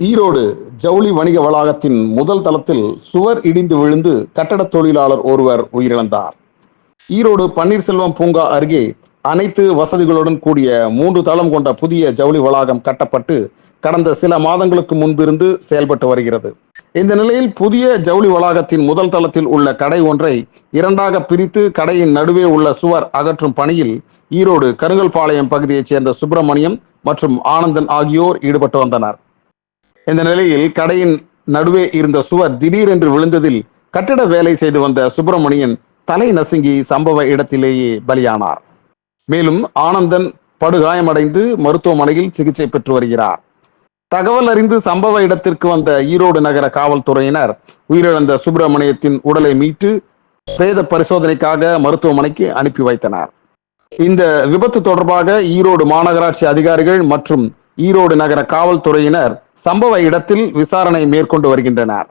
ஈரோடு ஜவுளி வணிக வளாகத்தின் முதல் தளத்தில் சுவர் இடிந்து விழுந்து கட்டட தொழிலாளர் ஒருவர் உயிரிழந்தார். ஈரோடு பன்னீர்செல்வம் பூங்கா அருகே அனைத்து வசதிகளுடன் கூடிய மூன்று தளம் கொண்ட புதிய ஜவுளி வளாகம் கட்டப்பட்டு கடந்த சில மாதங்களுக்கு முன்பிருந்து செயல்பட்டு வருகிறது. இந்த நிலையில் புதிய ஜவுளி வளாகத்தின் முதல் தளத்தில் உள்ள கடை ஒன்றை இரண்டாக பிரித்து கடையின் நடுவே உள்ள சுவர் அகற்றும் பணியில் ஈரோடு கருங்கல்பாளையம் பகுதியைச் சேர்ந்த சுப்பிரமணியம் மற்றும் ஆனந்தன் ஆகியோர் ஈடுபட்டு வந்தனர். இந்த நிலையில் கடையின் நடுவே இருந்த சுவர் திடீரென்று விழுந்ததில் கட்டிட வேலை செய்து வந்த சுப்பிரமணியன் தலை நசுங்கி சம்பவ இடத்திலேயே பலியானார். மேலும் ஆனந்தன் படுகாயமடைந்து மருத்துவமனையில் சிகிச்சை பெற்று வருகிறார். தகவல் அறிந்து சம்பவ இடத்திற்கு வந்த ஈரோடு நகர காவல்துறையினர் உயிரிழந்த சுப்பிரமணியத்தின் உடலை மீட்டு பிரேத பரிசோதனைக்காக மருத்துவமனைக்கு அனுப்பி வைத்தனர். இந்த விபத்து தொடர்பாக ஈரோடு மாநகராட்சி அதிகாரிகள் மற்றும் ஈரோடு நகர காவல்துறையினர் சம்பவ இடத்தில் விசாரணை மேற்கொண்டு வருகின்றனர்.